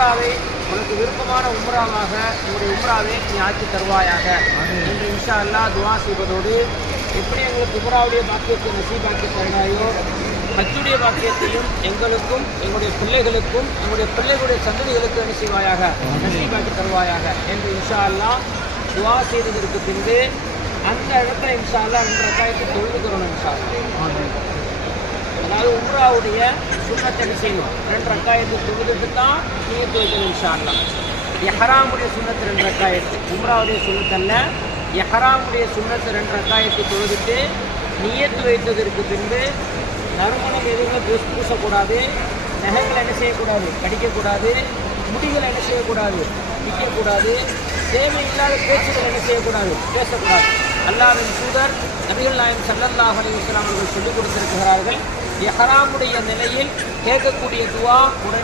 உம்ராவை உனக்கு விருப்பமான உம்ராவாக உங்களுடைய உம்ராவை நீ ஆக்கி தருவாயாக என்று இன்ஷா அல்லாஹ் துஆ செய்வதோடு, எப்படி எங்களுக்கு உம்ராவுடைய பாக்கியத்தை நசீபாக்கி தருவாயோ, ஹஜ்ஜுடைய பாக்கியத்தையும் எங்களுக்கும் எங்களுடைய பிள்ளைகளுக்கும் எங்களுடைய பிள்ளைகளுடைய சந்ததிகளுக்கு என்ன செய்வாயாக, நசீபாக்கி தருவாயாக என்று இன்ஷா அல்லாஹ் துஆ செய்ததற்கு பின்பு அந்த இடத்துல இன்ஷா அல்லாஹ் 2 ரக்காயத்தை தொழுதுக்கிறோம் இன்ஷா அல்லாஹ். அதாவது உம்ராவுடைய சுன்னத்தை என்ன செய்யணும், 2 ரக்காயத்தை தொழுதுட்டு தான் நியத்து வைக்கணும் இன்ஷா அல்லாஹ். இஹ்ராமுடைய சுன்னத்து 2 ரக்காயத்து, உம்ராவுடைய சுன்னத்தல்ல, இஹ்ராமுடைய சுன்னத்து 2 ரக்காயத்தை தொழுதுட்டு நியத்து வைத்ததற்கு பின்பு நறுமணம் எதுவுமே பூசக்கூடாது, நகைகளை என்ன செய்யக்கூடாது, கடிக்கக்கூடாது, முடிகளை என்ன செய்யக்கூடாது, விற்கக்கூடாது, தேவையில்லாத பேச்சுகள் என்ன செய்யக்கூடாது, பேசக்கூடாது. அல்லாஹ்வின் தூதர் நபிகள் நாயகம் ஸல்லல்லாஹு அலைஹி வஸல்லம் அவர்கள் சொல்லிக் கொடுத்திருக்கிறார்கள், இஹ்ராமுடைய நிலையில் கேட்கக்கூடிய துஆ உடனே